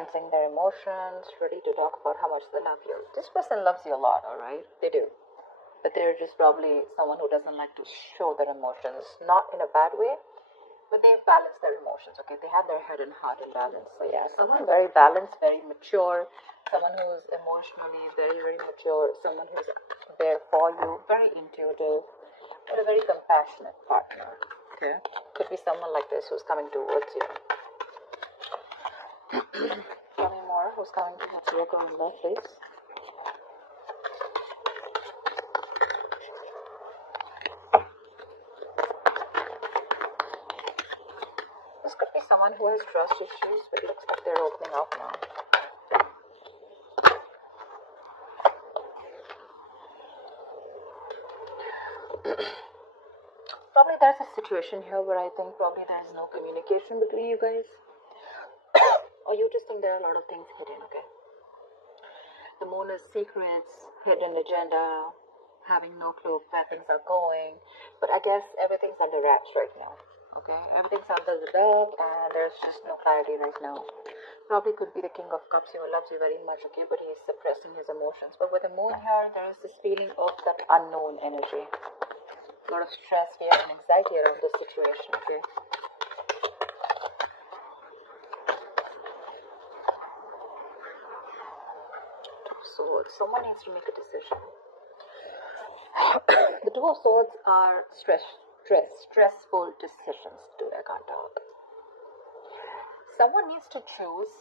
sensing their emotions, ready to talk about how much they love you. This person loves you a lot, alright? They do. But they're just probably someone who doesn't like to show their emotions. Not in a bad way, but they balance their emotions, okay? They have their head and heart in balance. So yeah, someone very balanced, very mature, someone who's emotionally very, very mature, someone who's there for you, very intuitive, but a very compassionate partner, okay? Could be someone like this who's coming towards you. Tell me more. Who's coming towards Virgo in love, please? This could be someone who has trust issues, but it looks like they're opening up now. Probably there's a situation here where I think probably there's no communication between you guys. Or you just think there are a lot of things hidden, okay? The moon is secrets, hidden agenda, having no clue where things are going. But I guess everything's under wraps right now, okay? Everything's under the rug and there's just no clarity right now. Probably could be the King of Cups who loves you very much, okay? But he's suppressing his emotions. But with the moon here, there is this feeling of that unknown energy. A lot of stress, fear, and anxiety around this situation, okay? Swords. Someone needs to make a decision. The Two of Swords are stressful decisions. Dude, I can't talk. Someone needs to choose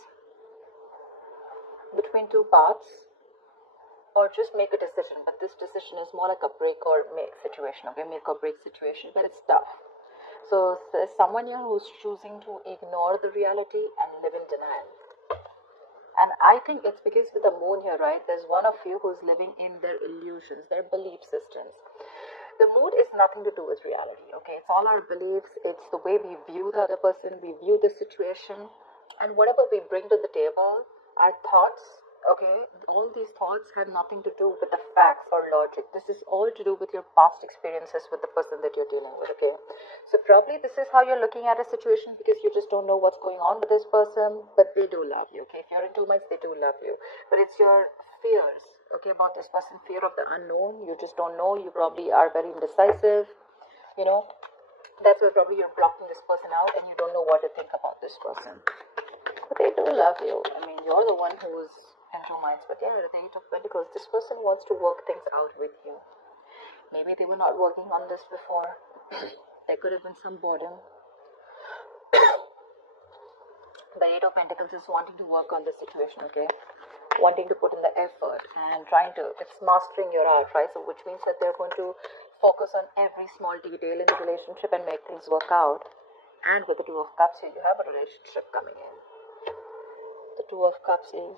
between two paths or just make a decision. But this decision is more like a break or make situation, okay? Make or break situation, but it's tough. So there's someone here who's choosing to ignore the reality and live in denial. And I think it's because with the moon here, right, there's one of you who's living in their illusions, their belief systems. The mood is nothing to do with reality, okay? It's all our beliefs, it's the way we view the other person, we view the situation, and whatever we bring to the table, our thoughts, okay, all these thoughts have nothing to do with the facts or logic. This is all to do with your past experiences with the person that you're dealing with, okay? So probably this is how you're looking at a situation because you just don't know what's going on with this person, but they do love you, okay? If you're in 2 months, they do love you. But it's your fears, okay, about this person, fear of the unknown. You just don't know. You probably are very indecisive, you know. That's why probably you're blocking this person out and you don't know what to think about this person. But they do love you. I mean, you're the one who's in 2 minds. But yeah, the Eight of Pentacles, this person wants to work things out with you. Maybe they were not working on this before. There could have been some boredom. The Eight of Pentacles is wanting to work on the situation, okay? Wanting to put in the effort and trying to, it's mastering your art, right? So which means that they're going to focus on every small detail in the relationship and make things work out. And with the Two of Cups here, you have a relationship coming in. The Two of Cups is,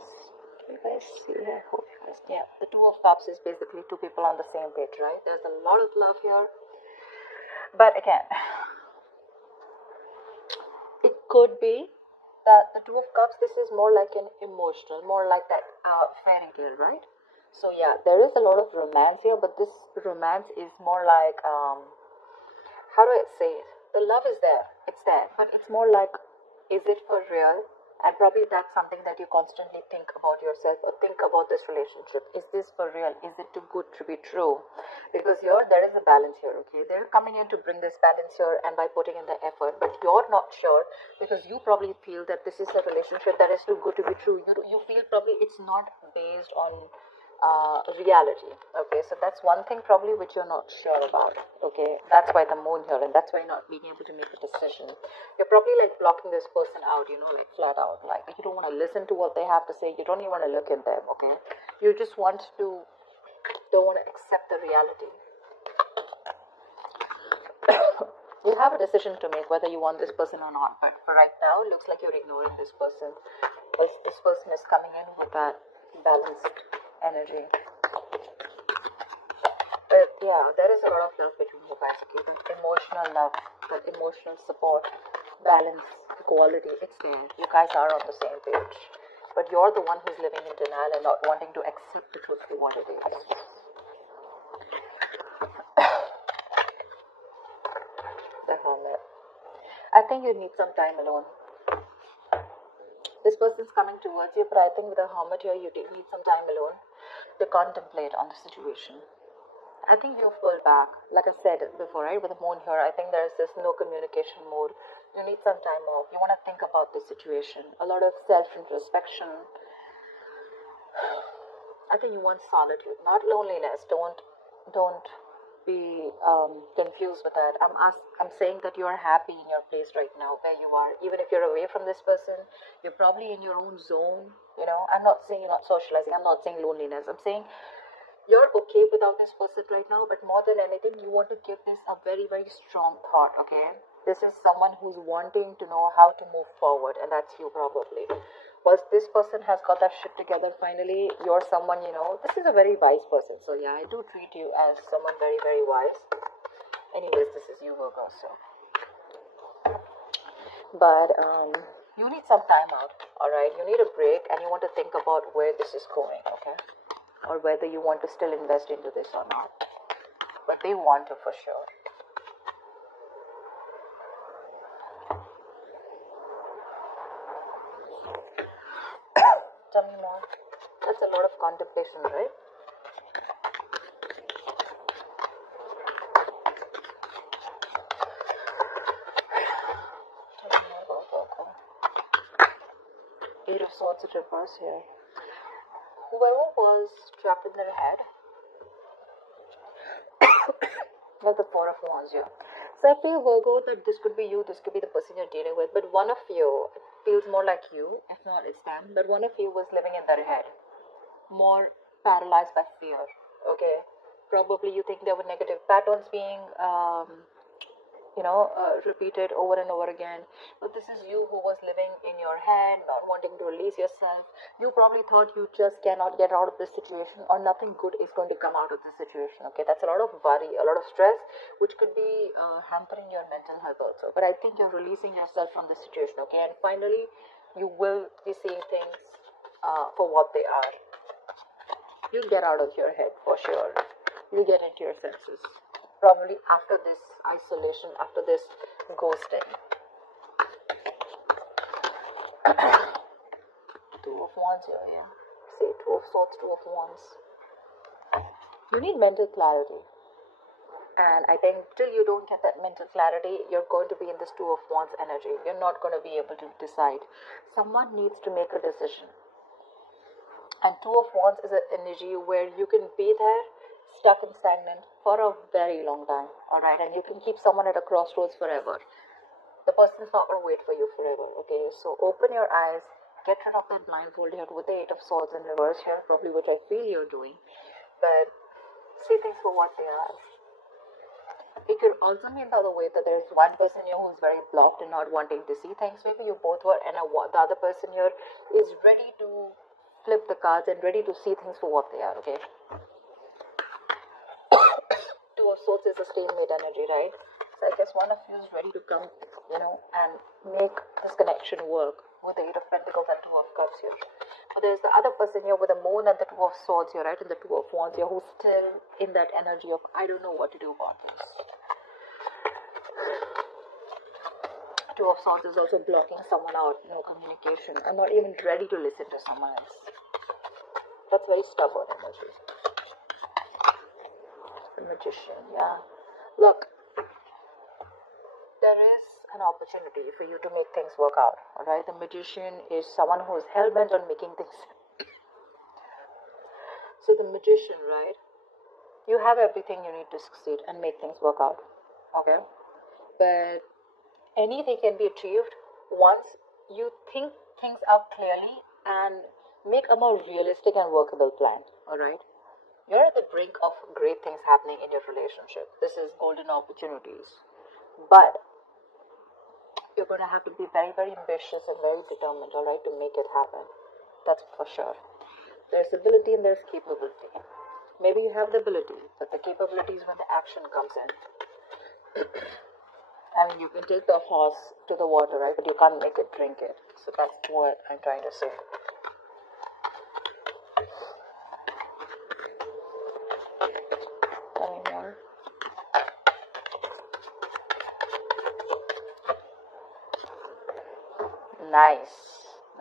can you guys see? I hope you guys, yeah. The Two of Cups is basically two people on the same page, right? There's a lot of love here. But again, it could be that the Two of Cups, this is more like an emotional, more like that fairy tale, right? So yeah, there is a lot of romance here, but this romance is more like, how do I say it? The love is there, it's there, but it's more like, is it for real? And probably that's something that you constantly think about yourself or think about this relationship. Is this for real? Is it too good to be true? Because here, there is a balance here, okay? They're coming in to bring this balance here and by putting in the effort, but you're not sure because you probably feel that this is a relationship that is too good to be true. You feel probably it's not based on reality, okay? So that's one thing probably which you're not sure about, okay? That's why the moon here, and that's why you're not being able to make a decision. You're probably like blocking this person out, you know, like flat out, like you don't want to listen to what they have to say, you don't even want to look at them, okay? You just don't want to accept the reality. You have a decision to make whether you want this person or not, but for right now, it looks like you're ignoring this person. This person is coming in with that balanced energy. But yeah, there is a lot of love between you guys, okay? But emotional love, but emotional support, balance, equality, it's there. You guys are on the same page. But you're the one who's living in denial and not wanting to accept the truth for what it is. The Hermit. I think you need some time alone. This person's coming towards you, but I think with a hermit here, you need some time alone to contemplate on the situation. I think you've pulled back. Like I said before, right? With the moon here, I think there's this no communication mode. You need some time off. You want to think about the situation. A lot of self-introspection. I think you want solitude, not loneliness. Don't be confused with that. I'm saying that you are happy in your place right now, where you are. Even if you're away from this person, you're probably in your own zone. You know, I'm not saying you're not socializing. I'm not saying loneliness. I'm saying you're okay without this person right now, but more than anything, you want to give this a very, very strong thought, okay? This is someone who's wanting to know how to move forward, and that's you probably. Once this person has got that shit together, finally, you're someone, you know, this is a very wise person. So, yeah, I do treat you as someone very, very wise. Anyways, this is you, Virgo, so. But, you need some time out, alright? You need a break, and you want to think about where this is going, okay? Or whether you want to still invest into this or not. But they want to for sure. Tell me more. That's a lot of contemplation, right? Tell me more about Virgo. Eight of Swords in reverse here. Whoever was trapped in their head, like the Four of Wands here. So I feel, Virgo, that this could be you, this could be the person you're dealing with, but one of you feels more like you, if not it's them, but one of you was living in their head, more paralyzed by fear, okay? Probably you think there were negative patterns being repeated over and over again. But this is you who was living in your head, not wanting to release yourself. You probably thought you just cannot get out of this situation, or nothing good is going to come out of this situation. Okay, that's a lot of worry, a lot of stress, which could be hampering your mental health also. But I think you're releasing yourself from this situation. Okay, and finally, you will be seeing things for what they are. You'll get out of your head for sure. You'll get into your senses. Probably after this isolation, after this ghosting. Two of Wands here, yeah. Say Two of Swords, Two of Wands. You need mental clarity. And I think till you don't get that mental clarity, you're going to be in this Two of Wands energy. You're not going to be able to decide. Someone needs to make a decision. And Two of Wands is an energy where you can be there, stuck and stagnant for a very long time, alright? And you can keep someone at a crossroads forever. The person's not going to wait for you forever, okay? So open your eyes, get rid of that blindfold here with the Eight of Swords in reverse here, probably which I feel you're doing. But see things for what they are. It could also mean the other way, that there's one person here who's very blocked and not wanting to see things. Maybe you both were, and the other person here is ready to flip the cards and ready to see things for what they are, okay? Two of Swords is a stalemate energy, right? So I guess one of you is ready to come, and make this connection work with the Eight of Pentacles and Two of Cups here. But there's the other person here with the Moon and the Two of Swords here, right? And the Two of Wands here, who's still in that energy of, I don't know what to do about this. Two of Swords is also blocking someone out, no communication. I'm not even ready to listen to someone else. That's very stubborn energy. The Magician, yeah. Look, there is an opportunity for you to make things work out, alright? The Magician is someone who is hell-bent on making things. So the Magician, right? You have everything you need to succeed and make things work out, okay? But anything can be achieved once you think things out clearly and make a more realistic and workable plan, alright? You're at the brink of great things happening in your relationship. This is golden opportunities. But you're going to have to be very, very ambitious and very determined, alright, to make it happen. That's for sure. There's ability and there's capability. Maybe you have the ability, but the capability is when the action comes in. I mean, you can take the horse to the water, right, but you can't make it drink it. So that's what I'm trying to say. Tell me more. Nice.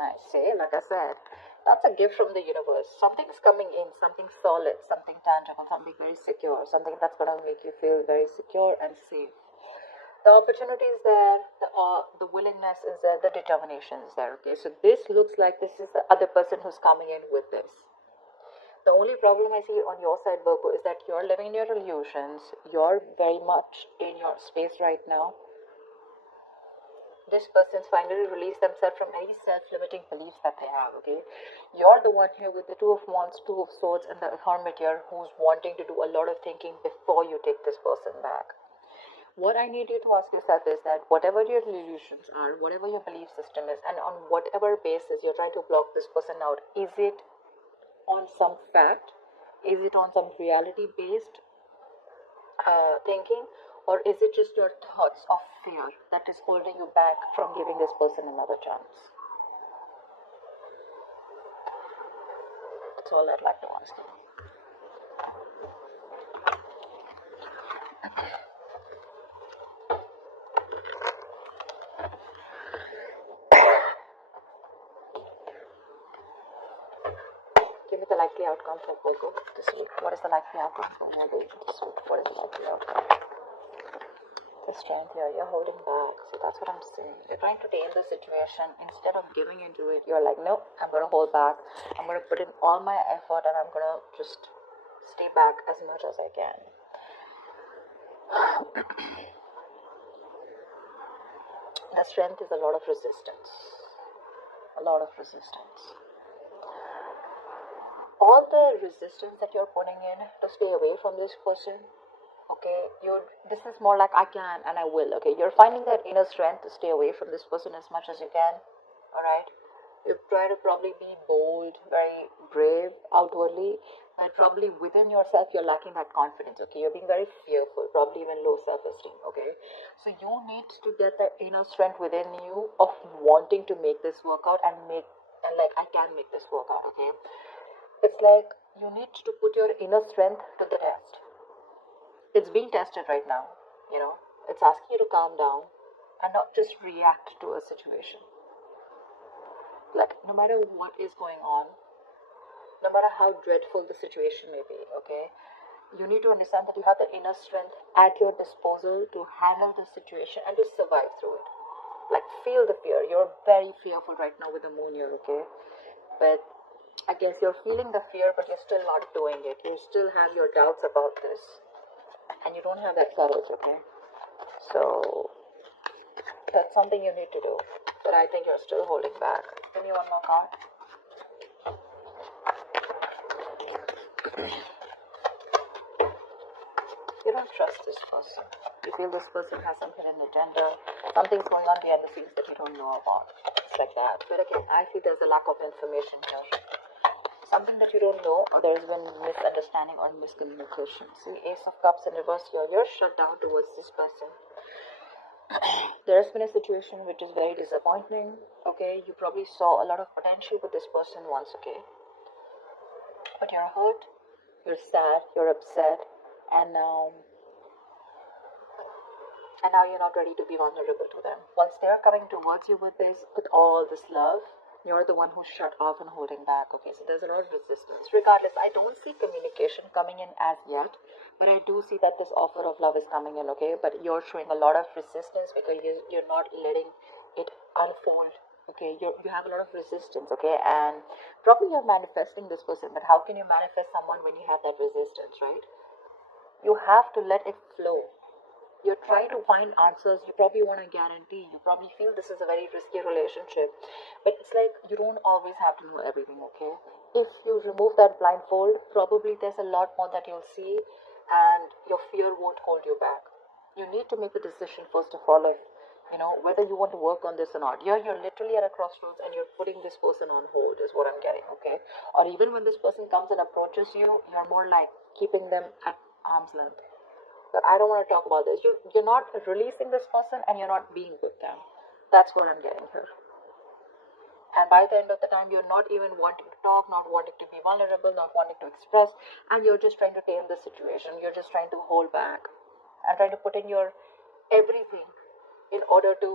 Nice. See, like I said, that's a gift from the universe. Something's coming in, something solid, something tangible, something very secure, something that's going to make you feel very secure and safe. The opportunity is there, the willingness is there, the determination is there. Okay, so this looks like this is the other person who's coming in with this. The only problem I see on your side, Virgo, is that you're living in your illusions. You're very much in your space right now. This person's finally released themselves from any self-limiting beliefs that they have, okay? You're the one here with the Two of Wands, Two of Swords, and the Hermit here who's wanting to do a lot of thinking before you take this person back. What I need you to ask yourself is that whatever your illusions are, whatever your belief system is, and on whatever basis you're trying to block this person out, is it on some fact? Is it on some reality-based thinking? Or is it just your thoughts of fear that is holding you back from giving this person another chance? That's all I'd like to ask you. Give me the likely outcome for Virgo this week. What is the likely outcome for Virgo this week? What is the likely outcome? The strength here, you're holding back. See, that's what I'm saying. You're trying to tame the situation. Instead of giving into it, you're like, no, I'm going to hold back. I'm going to put in all my effort and I'm going to just stay back as much as I can. The strength is a lot of resistance. A lot of resistance. All the resistance that you're putting in to stay away from this person, okay, this is more like I can and I will, okay? You're finding that inner strength to stay away from this person as much as you can, alright? You try to probably be bold, very brave outwardly, and probably within yourself you're lacking that confidence, okay? You're being very fearful, probably even low self-esteem, okay? So you need to get that inner strength within you of wanting to make this work out and like, I can make this work out, okay? It's like you need to put your inner strength to the test. It's being tested right now, you know. It's asking you to calm down and not just react to a situation. Like, no matter what is going on, no matter how dreadful the situation may be, okay, you need to understand that you have the inner strength at your disposal to handle the situation and to survive through it. Like, feel the fear. You're very fearful right now with the moon here, okay? But I guess you're feeling the fear, but you're still not doing it. You still have your doubts about this. And you don't have that courage, okay? So, that's something you need to do. But I think you're still holding back. Give me one more card. You don't trust this person. You feel this person has some hidden agenda. Something's going on behind the scenes that you don't know about. It's like that. But again, I feel there's a lack of information here. Something that you don't know, or there's been misunderstanding or miscommunication. See, Ace of Cups in reverse here. You're shut down towards this person. There has been a situation which is very disappointing. Okay, you probably saw a lot of potential with this person once. Okay, but you're hurt. You're sad. You're upset, and now you're not ready to be vulnerable to them. Once they're coming towards you with all this love, you're the one who's shut off and holding back. Okay, so there's a lot of resistance. Regardless, I don't see communication coming in as yet, but I do see that this offer of love is coming in, okay? But you're showing a lot of resistance because you're not letting it unfold, okay? You have a lot of resistance, okay? And probably you're manifesting this person, but how can you manifest someone when you have that resistance, right? You have to let it flow. You're trying to find answers. You probably want a guarantee. You probably feel this is a very risky relationship. But it's like you don't always have to know everything, okay? If you remove that blindfold, probably there's a lot more that you'll see and your fear won't hold you back. You need to make a decision first of all, whether you want to work on this or not. You're literally at a crossroads and you're putting this person on hold is what I'm getting, okay? Or even when this person comes and approaches you, you're more like keeping them at arm's length. But I don't want to talk about this. You're not releasing this person and you're not being with them. That's what I'm getting here. And by the end of the time, you're not even wanting to talk, not wanting to be vulnerable, not wanting to express, and you're just trying to tame the situation. You're just trying to hold back and trying to put in your everything in order to